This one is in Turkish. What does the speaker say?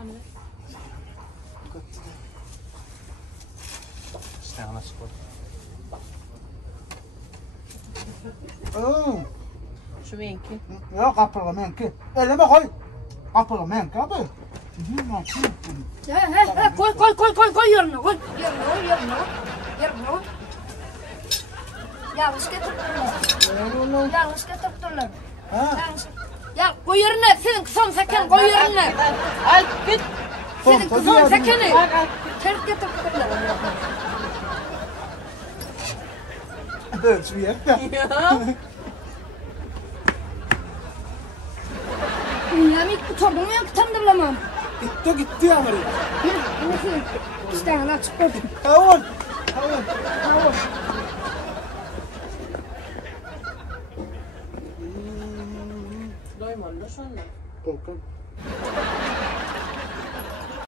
Anne. İşte ana spor. Şu benimki. Yok kapılı menki. Elime koy. Kapılı menki abi. He koy yerine koy. Yerine. Yanlış getirttiler. Yanlış getirttiler. Ya koy yerine senin kısan seken koy yerine. Ay git. Senin kısan sekeni. Ters getirttiler. Böyle bir yer. Yani kurtardım ya kutandırlamam. Gitti ya buraya. Nasıl? İşte ana çıktı. Kavun. Tamam. Doymadı şu anda. Korkun.